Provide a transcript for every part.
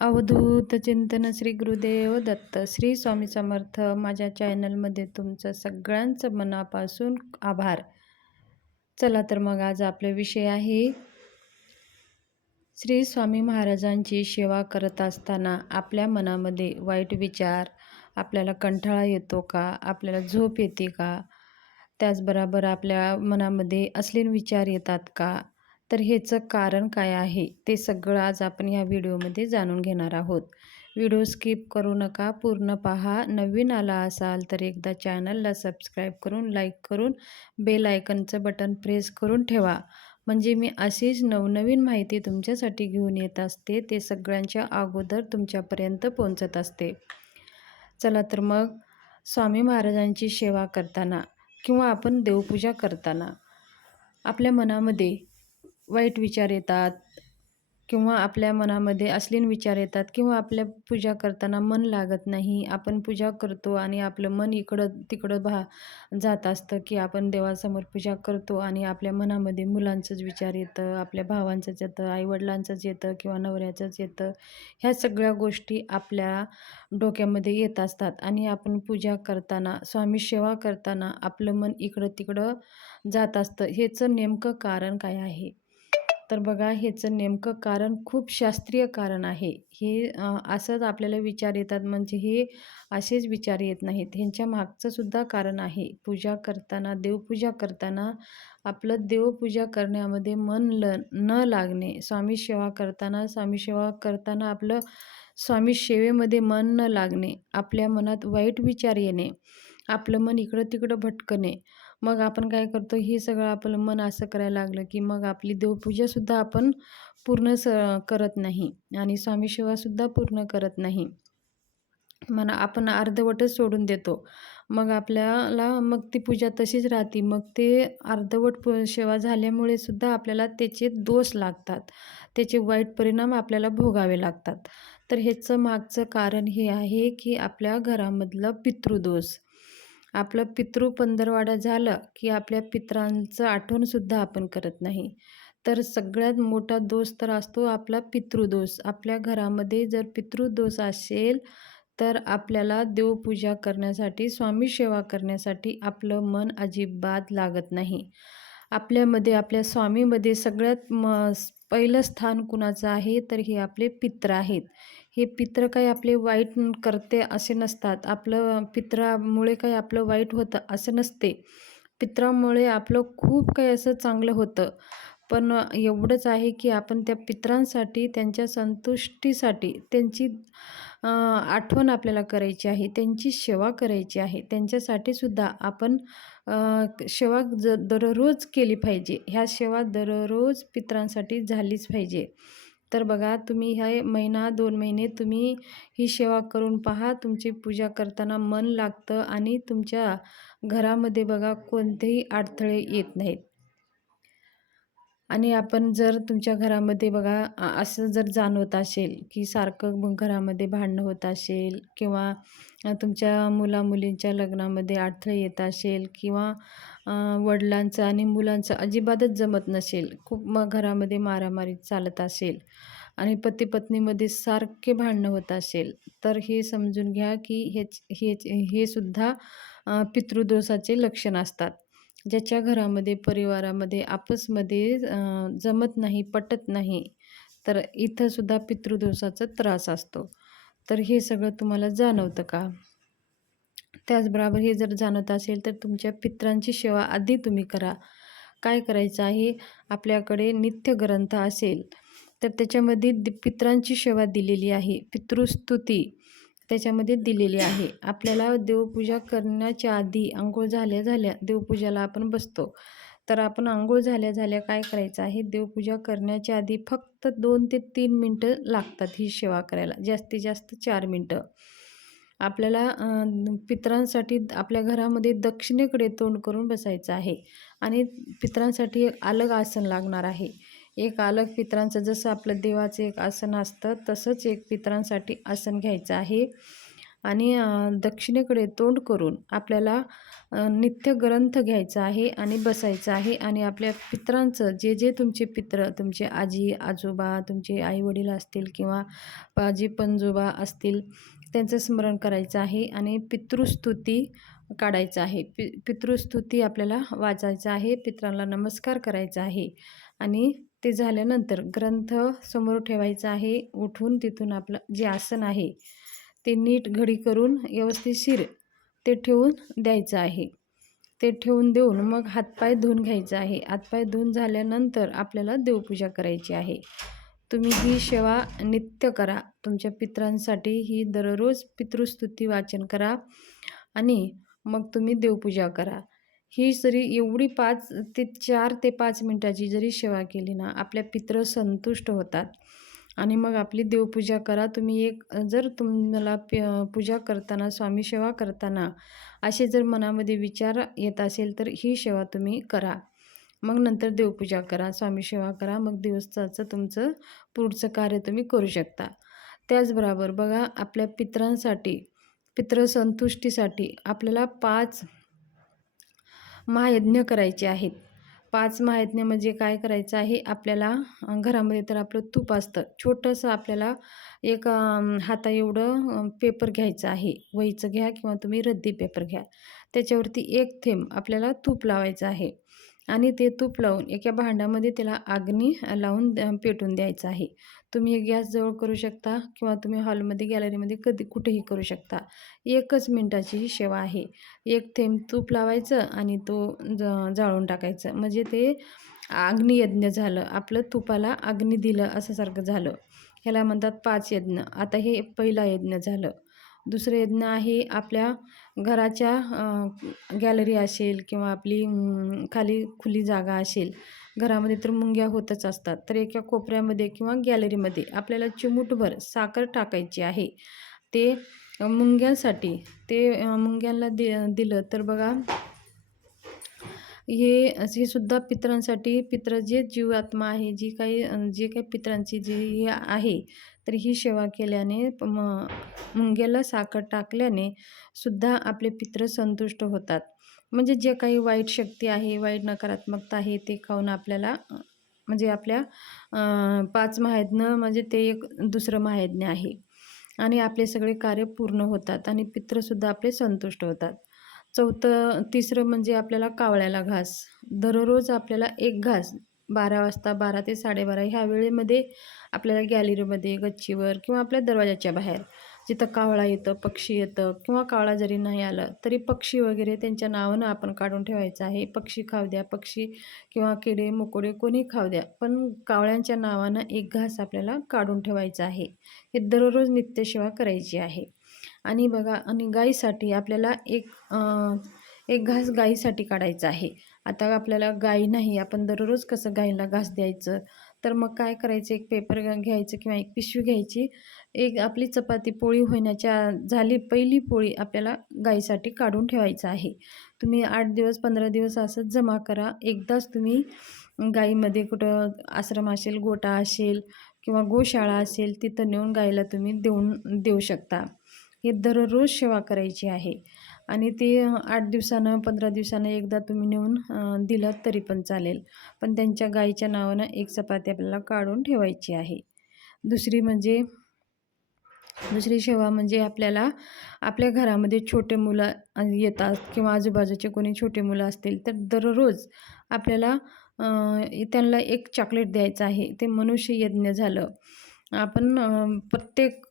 अवधूत चिंतन श्री गुरुदेव दत्त. श्री स्वामी समर्थ. माझ्या चॅनलमध्ये तुमचं सगळ्यांचं मनापासून आभार. चला तर मग आज आपला विषय आहे श्री स्वामी महाराजांची सेवा करत असताना आपल्या मनामध्ये वाईट विचार, आपल्याला कंटाळा येतो का, आपल्याला झोप येते का, त्याचबरोबर आपल्या मनामध्ये अश्लील विचार येतात का, तर ह्याचं कारण काय आहे ते सगळं आज आपण ह्या व्हिडिओमध्ये जाणून घेणार आहोत. व्हिडिओ स्किप करू नका, पूर्ण पहा. नवीन आला असाल तर एकदा चॅनलला सबस्क्राईब करून, लाईक करून, बेल आयकनचं बटन प्रेस करून ठेवा. म्हणजे मी अशीच नवनवीन माहिती तुमच्यासाठी घेऊन येत असते, ते सगळ्यांच्या अगोदर तुमच्यापर्यंत पोहोचत असते. चला तर मग स्वामी महाराजांची सेवा करताना किंवा आपण देवपूजा करताना आपल्या मनामध्ये वाईट विचार येतात किंवा आपल्या मनामध्ये अश्लील विचार येतात किंवा आपल्या पूजा करताना मन लागत नाही. आपण पूजा करतो आणि आपलं मन इकडं तिकडं जात असतं, की आपण देवासमोर पूजा करतो आणि आपल्या मनामध्ये मुलांचंच विचार येतं, आपल्या भावांचंच येतं, आईवडिलांचंच येतं किंवा नवऱ्याचंच येतं. ह्या सगळ्या गोष्टी आपल्या डोक्यामध्ये येत असतात आणि आपण पूजा करताना, स्वामी सेवा करताना आपलं मन इकडं तिकडं जात असतं. ह्याचं नेमकं कारण काय आहे? तर बघा, ह्याचं नेमकं कारण खूप शास्त्रीय कारण आहे. हे असंच आपल्याला विचार येतात म्हणजे हे असेच विचार येत नाहीत. ह्यांच्या मागचं सुद्धा कारण आहे. पूजा करताना, देवपूजा करताना आपलं देवपूजा करण्यामध्ये मन न लागणे, स्वामी सेवा करताना आपलं स्वामी सेवेमध्ये मन न लागणे, आपल्या मनात वाईट विचार येणे, आपलं मन इकडं तिकडं भटकणे. मग आपण काय करतो, हे सगळं आपलं मन असं करायला लागलं की मग आपली देवपूजासुद्धा आपण पूर्ण करत नाही आणि स्वामी सेवासुद्धा पूर्ण करत नाही. आपण अर्धवटच सोडून देतो. मग आपल्याला मग ती पूजा तशीच राहते. मग ते अर्धवट सेवा झाल्यामुळे सुद्धा आपल्याला त्याचे दोष लागतात, त्याचे वाईट परिणाम आपल्याला भोगावे लागतात. तर ह्याचं मागचं कारण हे आहे की आपल्या घरामधलं पितृदोष. आपलं पितृ पंधरवाडा झालं की आपल्या पितरांचं आठवणसुद्धा आपण करत नाही. तर सगळ्यात मोठा दोष तर असतो आपला पितृदोष. आपल्या घरामध्ये जर पितृदोष असेल तर आपल्याला देवपूजा करण्यासाठी, स्वामी सेवा करण्यासाठी आपलं मन अजिबात लागत नाही. आपल्यामध्ये, आपल्या स्वामीमध्ये सगळ्यात पहिलं स्थान कुणाचं आहे तर हे आपले पित्र आहेत. हे पित्र काही आपले वाईट करते असे नसतात. आपलं पित्रामुळे काही आपलं वाईट होतं असं नसते. पित्रामुळे आपलं खूप काही असं चांगलं होतं. पण एवढंच आहे की आपण त्या पित्रांसाठी, त्यांच्या संतुष्टीसाठी त्यांची आठवण आपल्याला करायची आहे, त्यांची सेवा करायची आहे. त्यांच्यासाठी सुद्धा आपण सेवा दररोज केली पाहिजे. ह्या सेवा दररोज पित्रांसाठी झालीच पाहिजे. तर बघा, तुम्ही ह्या महिना 2 महिने तुम्ही ही सेवा करून पहा. तुमची पूजा करताना मन लागतं आणि तुमच्या घरामध्ये बघा कोणतेही अडथळे येत नाहीत. आणि आपण जर तुमच्या घरामध्ये बघा असं जर जाणवत असेल की सारखं घरामध्ये भांडणं होत असेल किंवा तुमच्या मुलींच्या लग्नामध्ये अडथळे येत असेल किंवा वडिलांचं आणि मुलांचं अजिबातच जमत नसेल, खूप मग घरामध्ये मारामारी चालत असेल आणि पती पत्नीमध्ये सारखे भांडणं होत असेल, तर हे समजून घ्या की हे सुद्धा पितृदोषाचे लक्षण असतात. ज्याच्या घरामध्ये, परिवारामध्ये आपसमध्ये जमत नाही, पटत नाही, तर इथंसुद्धा पितृदोषाचा त्रास असतो. तर हे सगळं तुम्हाला जाणवतं का? त्याचबरोबर हे जर जाणवत असेल तर तुमच्या पित्रांची सेवा आधी तुम्ही करा. काय करायचं आहे, आपल्याकडे नित्य ग्रंथ असेल तर त्याच्यामध्ये पित्रांची सेवा दिलेली आहे, पितृस्तुती त्याच्यामध्ये दिलेली आहे. आपल्याला देवपूजा करण्याच्या आधी अंघोळ झाल्या देवपूजाला आपण बसतो. तर आपण अंघोळ झाल्या काय करायचं आहे, देवपूजा करण्याच्या आधी फक्त 2 ते 3 मिनटं लागतात ही सेवा करायला, जास्तीत जास्त 4 मिनटं. आपल्याला पितरांसाठी आपल्या घरामध्ये दक्षिणेकडे तोंड करून बसायचं आहे आणि पितरांसाठी एक अलग आसन लागणार आहे. एक अलग पितरांचं, जसं आपलं देवाचं एक आसन असतं तसंच एक पितरांसाठी आसन घ्यायचं आहे आणि दक्षिणेकडे तोंड करून आपल्याला नित्य ग्रंथ घ्यायचा आहे आणि बसायचं आहे आणि आपल्या पितरांचं जे जे तुमचे पित्र, तुमचे आजी आजोबा, तुमचे आईवडील असतील किंवा आजी पणजोबा असतील, त्यांचं स्मरण करायचं आहे आणि पितृस्तुती काढायचं आहे. पितृस्तुती आपल्याला वाचायचं आहे, पितरांना नमस्कार करायचा आहे आणि ते झाल्यानंतर ग्रंथ समोर ठेवायचा आहे. उठून तिथून आपलं जे आसन आहे ते नीट घडी करून व्यवस्थितशीर ते ठेवून द्यायचं आहे. ते ठेवून देऊन मग हातपाय धुवून घ्यायचं आहे. हातपाय धुवून झाल्यानंतर आपल्याला देवपूजा करायची आहे. तुम्ही ही सेवा नित्य करा. तुमच्या पितरांसाठी ही दररोज पितृस्तुती वाचन करा आणि मग तुम्ही देवपूजा करा. ही जरी एवढी 4 ते 5 मिनिटाची जरी सेवा केली ना, आपल्या पितृ संतुष्ट होतात आणि मग आपली देवपूजा करा. तुम्ही जर तुम्हाला पूजा करताना, स्वामी सेवा करताना असे जर मनामध्ये विचार येत असेल तर ही सेवा तुम्ही करा. मग नंतर देवपूजा करा, स्वामी सेवा करा. मग दिवसाचं तुमचं पुढचं कार्य तुम्ही करू शकता. त्याचबरोबर बघा, आपल्या पितरांसाठी, पितृसंतुष्टीसाठी आपल्याला 5 महायज्ञ करायचे आहेत. 5 महायज्ञ म्हणजे काय करायचं आहे, आपल्याला घरामध्ये तर आपलं तूप असतं. छोटंसं आपल्याला एक हाता एवढं पेपर घ्यायचं आहे. वहीचं घ्या किंवा तुम्ही रद्दी पेपर घ्या. त्याच्यावरती 1 थेंब आपल्याला तूप लावायचं आहे आणि ते तूप लावून एका भांड्यामध्ये त्याला अग्नी लावून पेटून द्यायचं आहे. तुम्ही हे गॅसजवळ करू शकता किंवा तुम्ही हॉलमध्ये, गॅलरीमध्ये कुठेही करू शकता. 1च मिनिटाची ही सेवा आहे. 1 थेंब तूप लावायचं आणि तो जाळून टाकायचं. म्हणजे ते अग्नियज्ञ झालं. आपलं तुपाला अग्नी दिलं असं सारखं झालं. ह्याला म्हणतात 5 यज्ञ. आता हे पहिला यज्ञ झालं. दुसरं यज्ञ आहे, आपल्या घराच्या गॅलरी असेल किंवा आपली खाली खुली जागा असेल, घरामध्ये तर मुंग्या होतच असतात. तर एका कोपऱ्यामध्ये किंवा गॅलरीमध्ये आपल्याला चिमूटभर साखर टाकायची आहे. ते मुंग्यांसाठी, ते मुंग्यांना दिलं तर बघा, हे सुद्धा पितरांसाठी, पित्र जे जीवात्मा आहे, जे काही पितरांची जी हे आहे, तर ही सेवा केल्याने मुंग्याला साखर टाकल्याने सुद्धा आपले पित्र संतुष्ट होतात. म्हणजे जे काही वाईट शक्ती आहे, वाईट नकारात्मकता आहे, ते खाऊन आपल्याला म्हणजे आपल्या 5 महायज्ञ म्हणजे ते एक दुसरं महायज्ञ आहे आणि आपले सगळे कार्य पूर्ण होतात आणि पित्रसुद्धा आपले संतुष्ट होतात. तिसरं म्हणजे आपल्याला कावळ्याला घास. दररोज आपल्याला 1 घास 12 वाजता, 12 ते 12:30 ह्या वेळेमध्ये आपल्याला गॅलरीमध्ये, गच्चीवर किंवा आपल्या दरवाजाच्या बाहेर जिथं कावळा येतं, पक्षी येतं किंवा कावळा जरी नाही आलं तरी पक्षी वगैरे त्यांच्या नावानं आपण काढून ठेवायचं आहे. पक्षी खाऊ द्या, पक्षी किंवा किडे, मकोडे कोणी खाऊ द्या, पण कावळ्यांच्या नावानं 1 घास आपल्याला काढून ठेवायचा आहे. हे दररोज नित्यसेवा करायची आहे. आणि बघा, आणि गाईसाठी आपल्याला एक घास गाईसाठी काढायचा आहे. आता आपल्याला गाई नाही, आपण दररोज कसं गाईला घास द्यायचं, तर मग काय करायचं, एक पेपर घ्यायचं किंवा एक पिशवी घ्यायची. एक आपली चपाती पोळी होण्याच्या झाली पहिली पोळी आपल्याला गाईसाठी काढून ठेवायचं आहे. तुम्ही 8 दिवस 15 दिवस असंच जमा करा. एकदाच तुम्ही गाईमध्ये कुठं आश्रम असेल, गोठा असेल किंवा गोशाळा असेल, तिथं नेऊन गाईला तुम्ही देऊ शकता. हे दररोज सेवा करायची आहे आणि ते 8 दिवसानं 15 दिवसानं एकदा तुम्ही नेऊन दिलं तरी पण चालेल. पण त्यांच्या गाईच्या नावानं 1 चपाती आपल्याला काढून ठेवायची आहे. दुसरी सेवा म्हणजे आपल्याला आपल्या घरामध्ये छोटे मुलं येतात किंवा आजूबाजूचे कोणी छोटे मुलं असतील तर दररोज आपल्याला त्यांना 1 चॉकलेट द्यायचं आहे. ते मनुष्य यज्ञ झालं. आपण प्रत्येक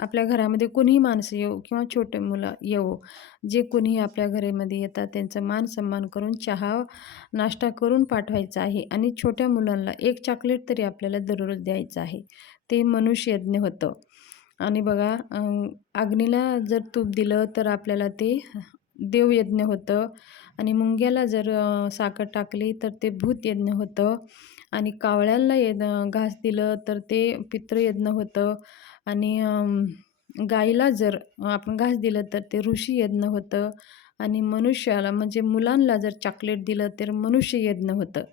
आपल्या घरामध्ये कोणीही माणसं येऊ किंवा छोटे मुलं येऊ, जे कोणीही आपल्या घरामध्ये येतात त्यांचं मान सन्मान करून चहा नाश्ता करून पाठवायचा आहे आणि छोट्या मुलांना 1 चॉकलेट तरी आपल्याला दररोज द्यायचं आहे. ते मनुष्य यज्ञ होतं. आणि बघा, अग्नीला जर तूप दिलं तर आपल्याला ते देवयज्ञ होतं आणि मुंग्याला जर साखर टाकली तर ते भूतयज्ञ होतं आणि कावळ्याला घास दिलं तर ते पितृयज्ञ होतं आणि गाईला जर आपण घास दिलं तर ते ऋषीयज्ञ होतं आणि मनुष्याला म्हणजे मुलांना जर चॉकलेट दिलं तर मनुष्ययज्ञ होतं.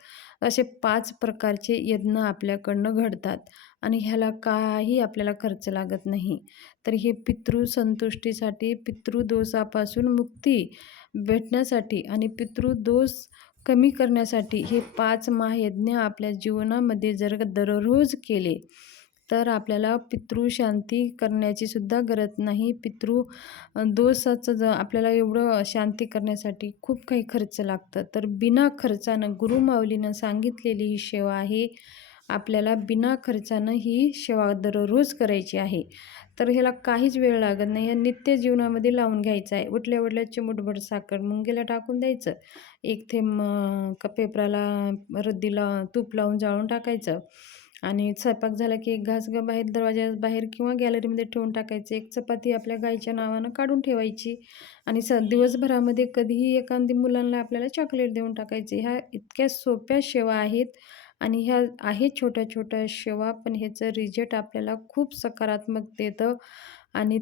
असे 5 प्रकारचे यज्ञ आपल्याकडनं घडतात आणि ह्याला काही आपल्याला खर्च लागत नाही. तर हे पितृसंतुष्टीसाठी, पितृदोषापासून मुक्ती भेटण्यासाठी आणि पितृदोष कमी करण्यासाठी हे 5 महायज्ञ आपल्या जीवनामध्ये जर का दररोज केले, तर आपल्याला पितृशांती करण्याची सुद्धा गरज नाही. दोषाचं आपल्याला एवढं शांती करण्यासाठी खूप काही खर्च लागतं. तर बिना खर्चानं गुरुमाऊलीनं सांगितलेली ही सेवा आहे. आपल्याला बिना खर्चानं ही सेवा दररोज करायची आहे. तर ह्याला काहीच वेळ लागत नाही. या नित्य जीवनामध्ये लावून घ्यायचं आहे. उठल्या-उठल्या चिमूटभर साखर मुंगीला टाकून द्यायचं. एक थेंब पेपराला रद्दीला तूप लावून जाळून टाकायचं आणि स्वयंपाक झाला की एक घास बाहेर दरवाजाबाहेर किंवा गॅलरीमध्ये ठेवून टाकायचं. एक चपाती आपल्या गाईच्या नावानं काढून ठेवायची आणि दिवसभरामध्ये कधीही एखादी मुलांना आपल्याला चॉकलेट देऊन टाकायचे. ह्या इतक्या सोप्या सेवा आहेत आणि ह्या आहेत छोट्या-छोट्या सेवा, पण ह्याचं रिझल्ट आपल्याला खूप सकारात्मक देतं आणि